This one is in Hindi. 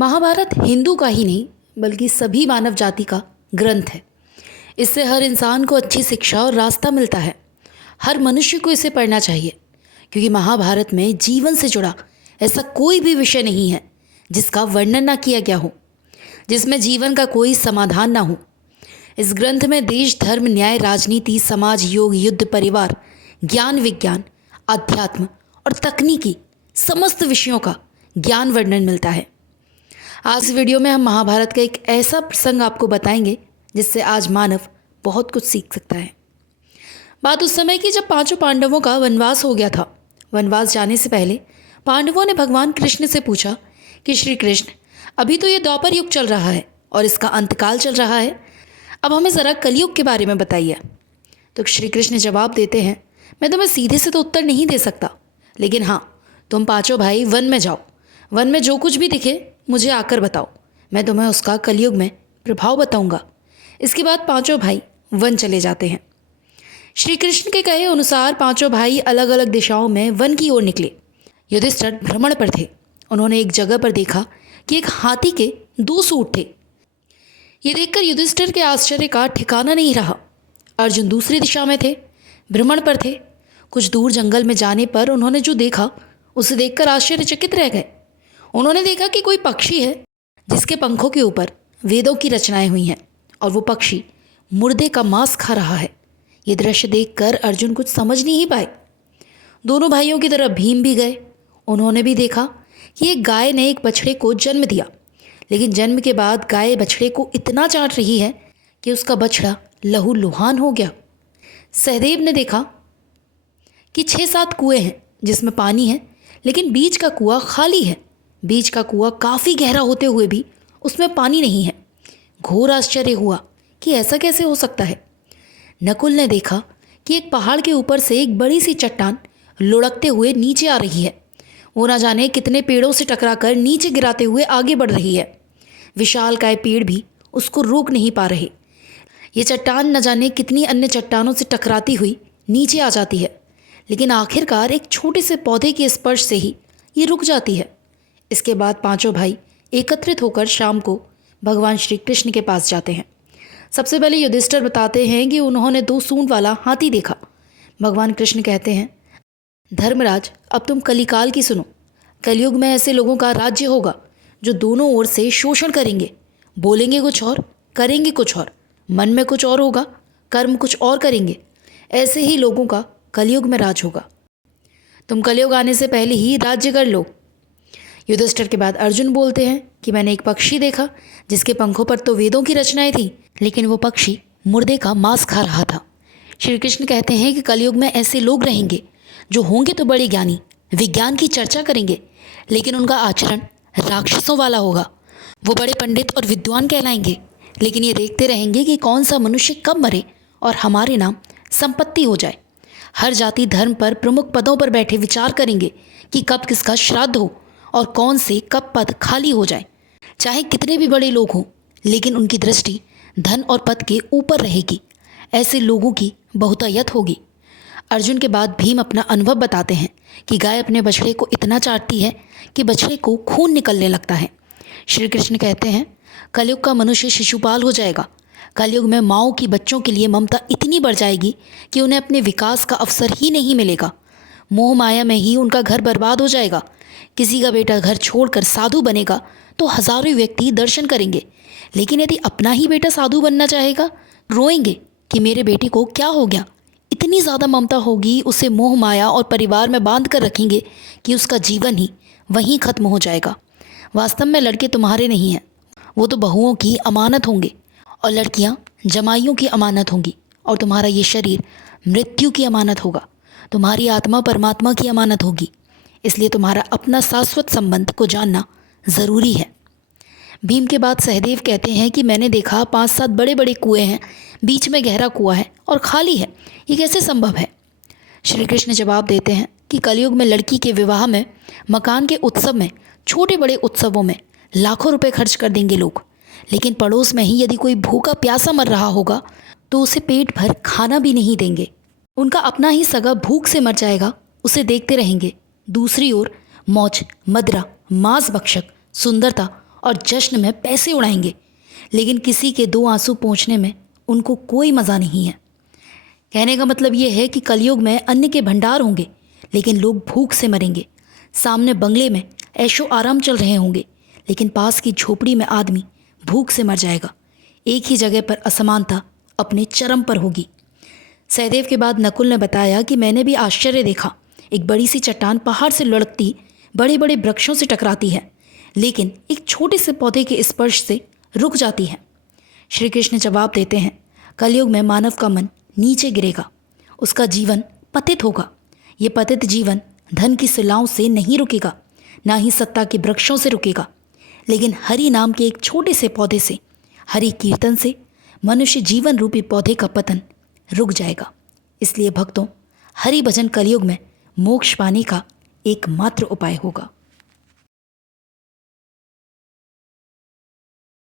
महाभारत हिंदू का ही नहीं बल्कि सभी मानव जाति का ग्रंथ है। इससे हर इंसान को अच्छी शिक्षा और रास्ता मिलता है। हर मनुष्य को इसे पढ़ना चाहिए क्योंकि महाभारत में जीवन से जुड़ा ऐसा कोई भी विषय नहीं है जिसका वर्णन ना किया गया हो, जिसमें जीवन का कोई समाधान ना हो। इस ग्रंथ में देश, धर्म, न्याय, राजनीति, समाज, योग, युद्ध, परिवार, ज्ञान, विज्ञान, अध्यात्म और तकनीकी समस्त विषयों का ज्ञान वर्णन मिलता है। आज इस वीडियो में हम महाभारत का एक ऐसा प्रसंग आपको बताएंगे जिससे आज मानव बहुत कुछ सीख सकता है। बात उस समय की जब पांचों पांडवों का वनवास हो गया था। वनवास जाने से पहले पांडवों ने भगवान कृष्ण से पूछा कि श्री कृष्ण, अभी तो ये द्वापर युग चल रहा है और इसका अंतकाल चल रहा है, अब हमें ज़रा कलयुग के बारे में बताइए। तो श्री कृष्ण जवाब देते हैं, मैं तुम्हें सीधे से तो उत्तर नहीं दे सकता, लेकिन हाँ, तुम पाँचों भाई वन में जाओ। वन में जो कुछ भी दिखे मुझे आकर बताओ, मैं तुम्हें उसका कलयुग में प्रभाव बताऊंगा। इसके बाद पांचों भाई वन चले जाते हैं। श्री कृष्ण के कहे अनुसार पांचों भाई अलग अलग दिशाओं में वन की ओर निकले। युधिष्ठिर भ्रमण पर थे। उन्होंने एक जगह पर देखा कि एक हाथी के 2 सूंड थे। ये देखकर युधिष्ठिर के आश्चर्य का ठिकाना नहीं रहा। अर्जुन दूसरी दिशा में थे, भ्रमण पर थे। कुछ दूर जंगल में जाने पर उन्होंने जो देखा उसे देखकर आश्चर्यचकित रह गए। उन्होंने देखा कि कोई पक्षी है जिसके पंखों के ऊपर वेदों की रचनाएं हुई हैं और वो पक्षी मुर्दे का मांस खा रहा है। ये दृश्य देखकर अर्जुन कुछ समझ नहीं पाए। दोनों भाइयों की तरफ भीम भी गए। उन्होंने भी देखा कि एक गाय ने एक बछड़े को जन्म दिया, लेकिन जन्म के बाद गाय बछड़े को इतना चाट रही है कि उसका बछड़ा लहूलुहान हो गया। सहदेव ने देखा कि 6-7 कुएं हैं जिसमें पानी है, लेकिन बीच का कुआं खाली है। बीच का कुआं काफ़ी गहरा होते हुए भी उसमें पानी नहीं है। घोर आश्चर्य हुआ कि ऐसा कैसे हो सकता है। नकुल ने देखा कि एक पहाड़ के ऊपर से एक बड़ी सी चट्टान लुढ़कते हुए नीचे आ रही है। वो ना जाने कितने पेड़ों से टकराकर नीचे गिराते हुए आगे बढ़ रही है। विशालकाय पेड़ भी उसको रोक नहीं पा रहे। ये चट्टान न जाने कितनी अन्य चट्टानों से टकराती हुई नीचे आ जाती है, लेकिन आखिरकार एक छोटे से पौधे के स्पर्श से ही ये रुक जाती है। इसके बाद पांचों भाई एकत्रित होकर शाम को भगवान श्री कृष्ण के पास जाते हैं। सबसे पहले युधिष्ठिर बताते हैं कि उन्होंने 2 सूंड वाला हाथी देखा। भगवान कृष्ण कहते हैं, धर्मराज, अब तुम कलिकाल की सुनो। कलयुग में ऐसे लोगों का राज्य होगा जो दोनों ओर से शोषण करेंगे, बोलेंगे कुछ और, करेंगे कुछ और, मन में कुछ और होगा, कर्म कुछ और करेंगे। ऐसे ही लोगों का कलयुग में राज होगा। तुम कलयुग आने से पहले ही राज्य कर लो। युधिष्ठिर के बाद अर्जुन बोलते हैं कि मैंने एक पक्षी देखा जिसके पंखों पर तो वेदों की रचनाएं थी, लेकिन वो पक्षी मुर्दे का मांस खा रहा था। श्री कृष्ण कहते हैं कि कलयुग में ऐसे लोग रहेंगे जो होंगे तो बड़े ज्ञानी, विज्ञान की चर्चा करेंगे, लेकिन उनका आचरण राक्षसों वाला होगा। वो बड़े पंडित और विद्वान कहलाएंगे, लेकिन ये देखते रहेंगे कि कौन सा मनुष्य कब मरे और हमारे नाम संपत्ति हो जाए। हर जाति धर्म पर प्रमुख पदों पर बैठे विचार करेंगे कि कब किसका श्राद्ध हो और कौन से कब पद खाली हो जाए। चाहे कितने भी बड़े लोग हों, लेकिन उनकी दृष्टि धन और पद के ऊपर रहेगी। ऐसे लोगों की बहुतायत होगी। अर्जुन के बाद भीम अपना अनुभव बताते हैं कि गाय अपने बछड़े को इतना चाटती है कि बछड़े को खून निकलने लगता है। श्री कृष्ण कहते हैं, कलयुग का मनुष्य शिशुपाल हो जाएगा। कलयुग में माँओं की बच्चों के लिए ममता इतनी बढ़ जाएगी कि उन्हें अपने विकास का अवसर ही नहीं मिलेगा। मोह माया में ही उनका घर बर्बाद हो जाएगा। किसी का बेटा घर छोड़कर साधु बनेगा तो हजारों व्यक्ति दर्शन करेंगे, लेकिन यदि अपना ही बेटा साधु बनना चाहेगा, रोएंगे कि मेरे बेटे को क्या हो गया। इतनी ज़्यादा ममता होगी, उसे मोह माया और परिवार में बांध कर रखेंगे कि उसका जीवन ही वहीं खत्म हो जाएगा। वास्तव में लड़के तुम्हारे नहीं हैं, वो तो बहुओं की अमानत होंगे, और लड़कियाँ जमाइयों की अमानत होंगी, और तुम्हारा ये शरीर मृत्यु की अमानत होगा। तुम्हारी आत्मा परमात्मा की अमानत होगी। इसलिए तुम्हारा अपना शाश्वत संबंध को जानना ज़रूरी है। भीम के बाद सहदेव कहते हैं कि मैंने देखा 5-7 बड़े बड़े कुएं हैं, बीच में गहरा कुआं है और खाली है। ये कैसे संभव है? श्री कृष्ण जवाब देते हैं कि कलयुग में लड़की के विवाह में, मकान के उत्सव में, छोटे बड़े उत्सवों में लाखों रुपए खर्च कर देंगे लोग, लेकिन पड़ोस में ही यदि कोई भूखा प्यासा मर रहा होगा तो उसे पेट भर खाना भी नहीं देंगे। उनका अपना ही सगा भूख से मर जाएगा, उसे देखते रहेंगे। दूसरी ओर मौज, मदिरा, मांस भक्षक, सुंदरता और जश्न में पैसे उड़ाएंगे, लेकिन किसी के दो आंसू पोंछने में उनको कोई मज़ा नहीं है। कहने का मतलब ये है कि कलयुग में अन्न के भंडार होंगे, लेकिन लोग भूख से मरेंगे। सामने बंगले में ऐशो आराम चल रहे होंगे, लेकिन पास की झोपड़ी में आदमी भूख से मर जाएगा। एक ही जगह पर असमानता अपने चरम पर होगी। सहदेव के बाद नकुल ने बताया कि मैंने भी आश्चर्य देखा। एक बड़ी सी चट्टान पहाड़ से लुढ़कती बड़े बड़े वृक्षों से टकराती है, लेकिन एक छोटे से पौधे के स्पर्श से रुक जाती है। श्री कृष्ण जवाब देते हैं, कलयुग में मानव का मन नीचे गिरेगा, उसका जीवन पतित होगा। ये पतित जीवन धन की शिलाओं से नहीं रुकेगा, ना ही सत्ता के वृक्षों से रुकेगा, लेकिन हरि नाम के एक छोटे से पौधे से, हरि कीर्तन से मनुष्य जीवन रूपी पौधे का पतन रुक जाएगा। इसलिए भक्तों, हरि भजन कलयुग में मोक्ष पाने का एकमात्र उपाय होगा।